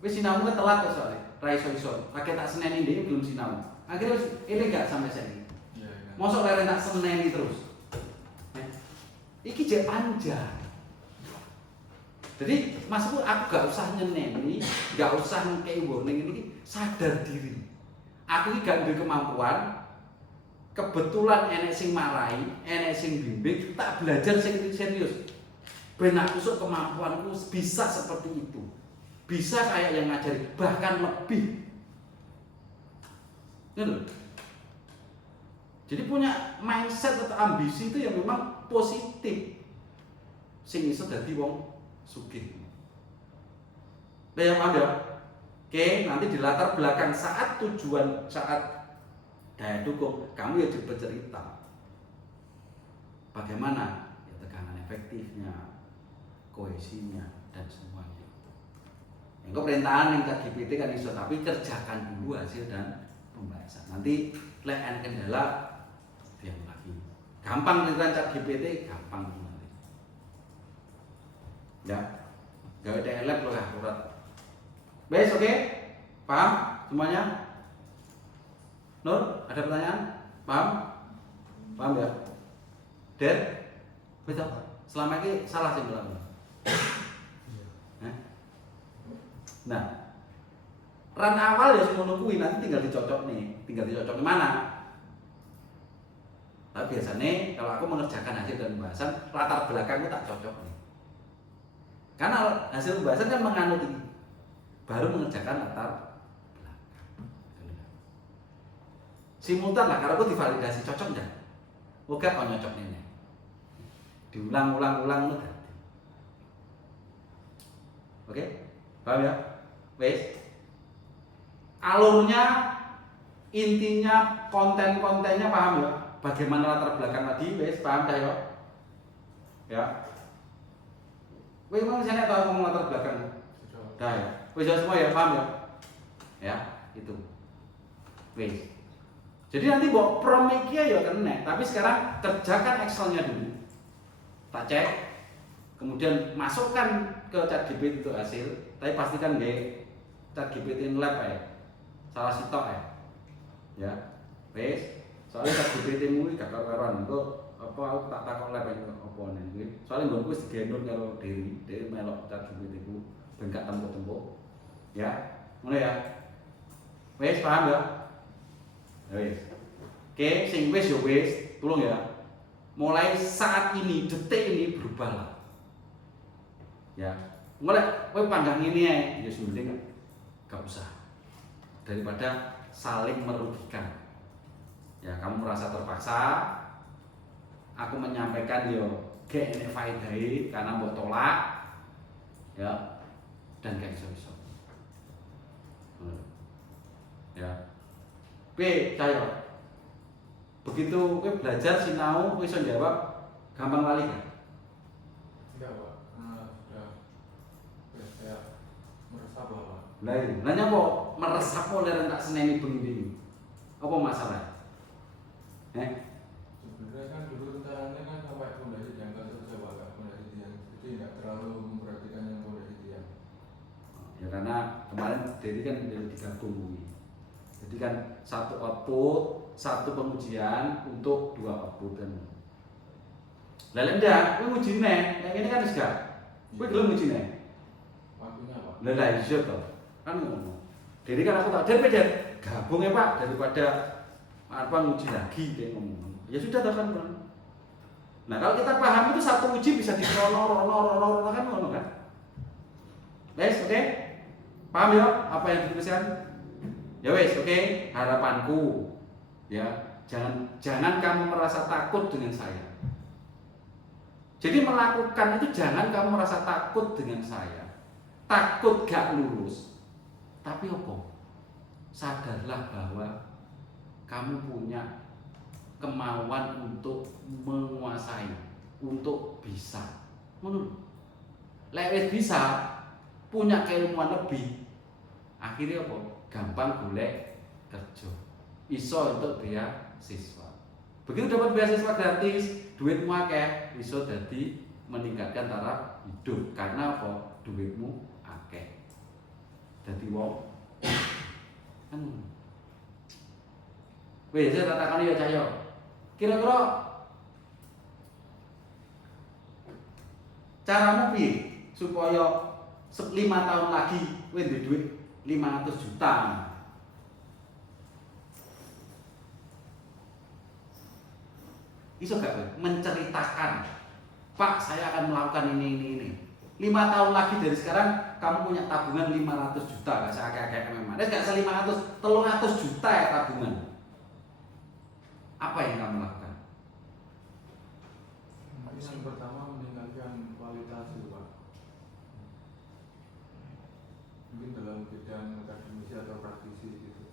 Wis sinau telat kok soalnya. Ra iso-iso. Akeh tak seneni ndek belum sinau. Akhirnya ini gak sampai saiki. Iya, iya. Mosok leren tak seneni terus. Iki jek panjang. Jadi maksudku aku gak usah nyeneni, gak usah ngekei warning ini, sadar diri. Aku iki gak duwe kemampuan. Kebetulan enek sing marai, enek sing bimbing, tak belajar sing serius. Ben aku sok kemampuanku bisa seperti itu. Bisa kayak yang ngajari, bahkan lebih. Gitu. Jadi punya mindset atau ambisi itu yang memang positif. Sing iso dadi wong sugih. Lah ya paham ya? Oke, nanti di latar belakang saat tujuan saat daya dukung kamu ya bercerita. Bagaimana ya tegangan efektifnya, kohesinya dan semuanya. Engko perintahan yang ChatGPT kan iso, tapi kerjakan dulu hasil dan pembahasan. Nanti lek kendala diam lagi. Gampang perintahan ChatGPT, gampang nanti. Ya. Gawe DLF lo akurat. Wes oke? Paham semuanya? Nur, ada pertanyaan? Paham? Paham ya? Den? Betul. Selama ini salah sih bilang. Nah, ran awal ya semua kuwi nanti tinggal dicocok di mana? Tapi biasanya kalau aku mengerjakan hasil dan pembahasan, latar belakangku tak cocok nih. Karena hasil pembahasan kan menganut ini, baru mengerjakan latar belakang. Simultan lah, kalau aku divalidasi cocok enggak? Oke, kok nyocok ini. Diulang-ulang lu ganti. Oke? Paham ya? Wes. Alurnya, intinya, konten-kontennya paham ya? Bagaimana latar belakang tadi, wes paham dah ya? Ya. Wes mau saya tahu ngomong latar belakang. Dah ya. Wes semua ya paham ya? Ya, itu. Wes. Jadi nanti bawa promikia ya kena, tapi sekarang kerjakan Excelnya dulu. Tak cek, kemudian masukkan ke ChatGPT itu hasil, tapi pastikan nggak ChatGPT lab ya, salah sitok ya, ya, wes. Soalnya ChatGPT-mu ini gak karuan, itu apa aku tak takut lab yang apa nih, soalnya gue harus digendong kalau dari melok ChatGPT-ku, bengkak tempo-tempo, ya, mulai ya, wes paham ya, wes. Oke, sing wes ya wes, tolong ya. Mulai saat ini, detik ini berubahlah. Ya, Mulai kowe pandang ini ae, ya mending gak usah. Daripada saling merugikan. Ya, kamu merasa terpaksa, aku menyampaikan yo gak enek faedahe karena mbok tolak. Ya, dan gak iso-iso. Ya. P, Cahyo. Begitu kowe belajar sinau, kowe iso jawab, gampang lali kan? Enggak Pak, sudah saya meresap lah Pak. Lain, nanya kok meresap oleh tak seneni bengi. Apa masalah? Sebenarnya kan dulu rencananya kan sampai pondasi jangka selesai Pak, nggak pondasi tiang. Jadi nggak terlalu memperhatikan yang pondasi tiang. Ya karena kemarin Dedi kan dari digabung. Jadi kan satu output, satu pengujian untuk 2 output kan. Lalu ndak, kowe ngujine, yang ini kan wis gak. Kowe gelem ngujine. Waktunya Pak. Lah iso to. Kan ngono. Jadi kan aku tak der gabung ya Pak daripada apa nguji lagi kayak ngomong. Ya sudah toh kan. Nah, kalau kita paham itu satu uji bisa rono kan ngono kan. Wes, oke? Paham ya apa yang dituliskan? Ya wes, oke. Harapanku ya, jangan kamu merasa takut dengan saya. Jadi melakukan itu jangan kamu merasa takut dengan saya. Takut gak lulus. Tapi apa? Sadarlah bahwa kamu punya kemauan untuk menguasai, untuk bisa. Menurut lek bisa punya keilmuan lebih. Akhirnya apa? Gampang golek kerja. Iso untuk beasiswa. Begitu dapat beasiswa gratis, duitmu akeh, iso dadi meningkatkan taraf hidup. Karena apa? Duitmu akeh. Dadi wong kan. Wes saya katakan ya Cahyo. Kira-kira caramu piye supaya 5 tahun lagi kowe duwe duit 500 juta. Iso gak kowe menceritakan, Pak saya akan melakukan ini. 5 tahun lagi dari sekarang kamu punya tabungan 500 juta, gak seakeh-akeh memang. Gak se 500, 300 juta ya tabungan. Apa yang kamu lakukan? Mungkin yang pertama meningkatkan kualitas itu Pak. Mungkin dalam bidang akademisi atau praktisi gitu.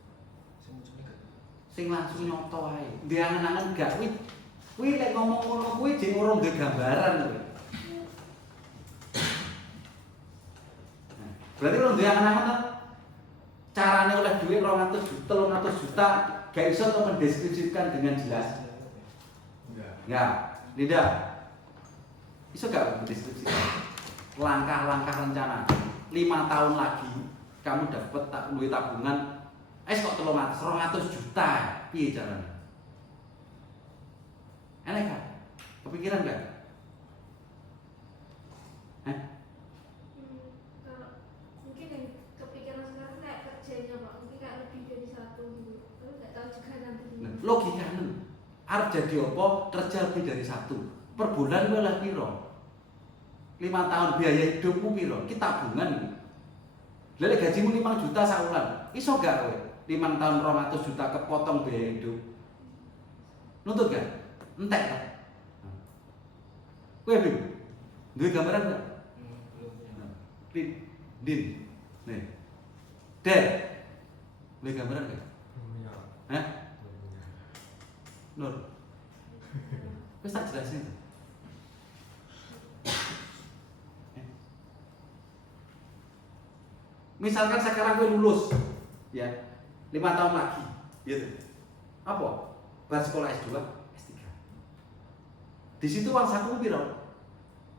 Sing langsung nyoto ae. Diangen-angen gak kuwi lek ngomong ngono kuwi jek ora duwe gambaran kuwi. Berarti kalau dia angan-angan caranya oleh duit 200 juta gak bisa untuk mendeskripsikan dengan jelas. Enggak, tidak. Bisa gak mendeskripsikan langkah-langkah rencana 5 tahun lagi kamu dapat duit tabungan kok 200 juta piye caranya? Enak kan? Kepikiran gak? Mungkin yang kepikiran sekarang kayak kerjanya Pak, mungkin kayak lebih dari 1 gitu. Tapi nggak tahu juga nanti. Logikanya arep jadi apa kerja lebih dari 1 per bulan kowe oleh piro? 5 tahun biaya hidupmu piro? Ki tabungan iki. Lha gajimu 5 juta sak wulan, iso gak kowe 5 tahun 200 juta kepotong biaya hidup? Nuntut gak? Entek kan? Kowe bingung? Duwe gambaran gak? Din. Nih. Der. Duwe gambaran gak? Punya. Hah? Nur. Wis tak jelasin. Misalkan sekarang gue lulus, ya 5 tahun lagi, gitu. Apa? Bar sekolah S2, S3. Di situ uang saku piro?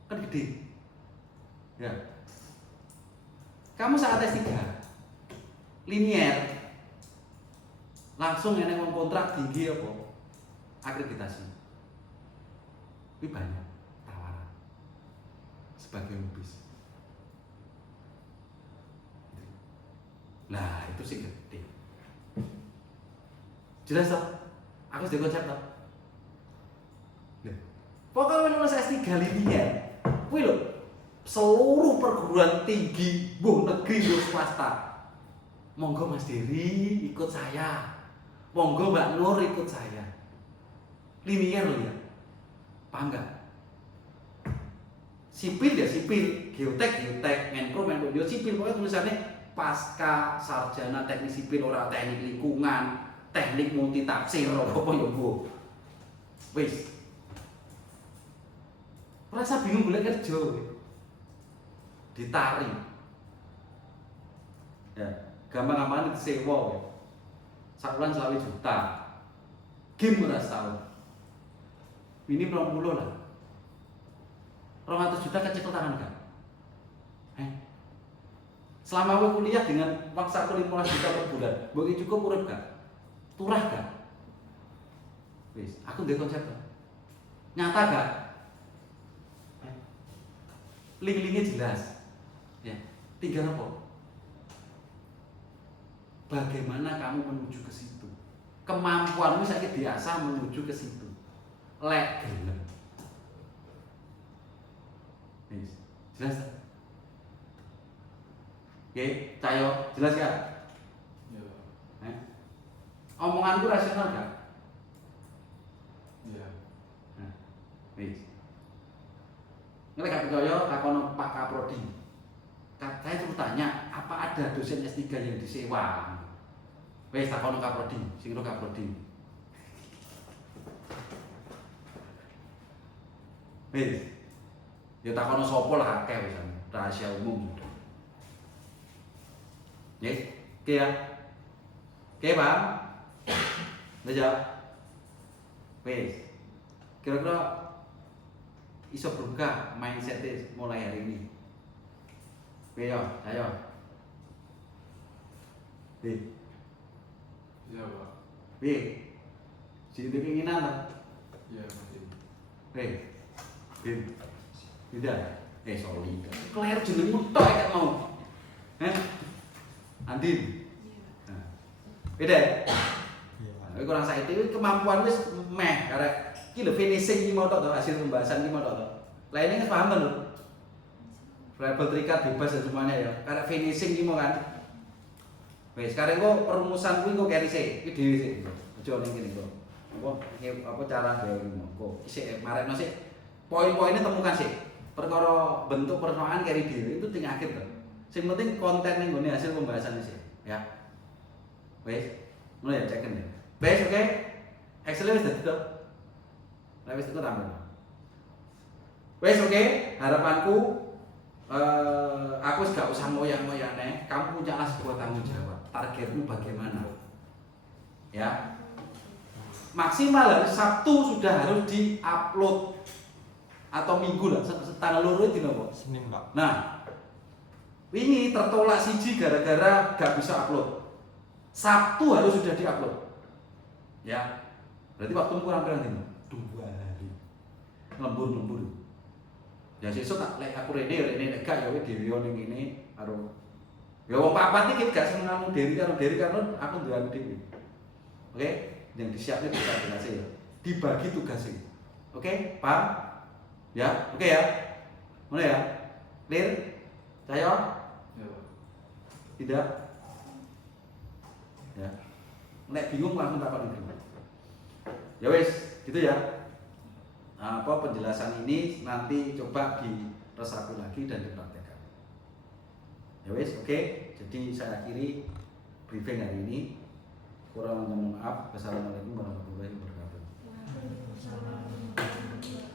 Kan gede. Ya. Kamu saat S3, linier, langsung enek wong kontrak tinggi apa? Akreditasi. Ini banyak tawaran sebagai lubis. Nah itu sih gede. Jelas toh? Aku sudah konsep toh? Pokoknya lulus S3 linier, kuwi lho seluruh perguruan tinggi, buh negeri, buh swasta. Monggo Mas Dery ikut saya, monggo Mbak Nur ikut saya. Linier loh ya, paham nggak? Sipil ya sipil, geotek, menpro ya sipil. Pokoknya tulisannya pasca sarjana teknik sipil, ora teknik lingkungan, teknik multitafsir, apa ya bu? Wis, rasa bingung boleh kerja, ditarik, ya gampang-gampang disewa, sakulan 20 juta, game udah setahun, ini 20 lah, 200 juta kecil tangan kan? Selama gue kuliah dengan uang saku 15 juta per bulan, bagi cukup urip gak? Turah gak? Wis, aku ndek konsep nyata gak? Link-linknya jelas. Ya, tinggal apa? Bagaimana kamu menuju ke situ? Kemampuanmu sakit biasa menuju ke situ. Lek gelem. Wis, jelas tak? Oke, Cayo, jelas gak? Ya. Omonganku rasional gak? Ya. Wis. Nek gak percaya takono Pak Kaprodi. Saya terus tanya, apa ada dosen S3 yang disewa? Wis takono Kaprodi, sing ro Kaprodi. Wis. Ya takono sapa lah akeh wis rahasia umum. Nggih, oke ya. Oke, Pak. Udah wis. Kira-kira iso berubah mindset mulai hari ini. Oke ya, ayo. Iya Pak. Jadi keinginan tak? Iya masih. Tidak. Sorry. Keler jenengmu tok ya mau. Andin. Beda. Kowe kurang saiki kemampuan wis meh karek iki lho finishing iki mau tok hasil pembahasan iki mau tok. Lainnya kan paham kan lho. Variabel terikat bebas dan semuanya ya. Karek finishing iki mau kan. Wis sekarang kok perumusan kuwi kok keri sik, iki dhewe sik. Aja ning kene kok. Apa cara gawe ngono kok sik marekno sik. Poin-poinnya temukan sik. Perkara bentuk persoalan keri dhewe itu ting akhir to. Sing penting konten ning gone hasil pembahasan sik, ya. Wis, ngono ya ceken ya. Wis oke. Excel wis dadi to. Lah wis tekan tampil. Wis oke, harapanku aku gak usah ngoyak-ngoyak kamu punyalah sebuah tanggung jawab. Targetmu bagaimana? Ya. Maksimal hari Sabtu sudah harus di-upload atau Minggu lah, tanggal loro dino apa? Senin, Pak. Nah, ini tertolak siji gara-gara gak bisa upload. Sabtu harus sudah di-upload. Ya. Berarti waktu kurang berapa dino? 2 hari. Lembur-lembur. Ya sesuk tak lek aku rene nek gak ya kowe dhewe ning kene karo ya wong papat iki gak seneng kamu Dery karo aku duwe anu dhewe. Oke, yang disiapin kita jelas ya. Dibagi tugasnya. Oke, paham? Ya, oke ya. Mana ya? Clear? Saya? Ya. Tidak? Ya. Nek bingung langsung takon itu. Ya wis, gitu ya. Apa penjelasan ini nanti coba diresapi lagi dan dipraktekkan. Ya wis, oke. Jadi saya akhiri briefing hari ini. Kurang mohon maaf. Wassalamualaikum warahmatullahi wabarakatuh. Waalaikumsalam warahmatullahi wabarakatuh.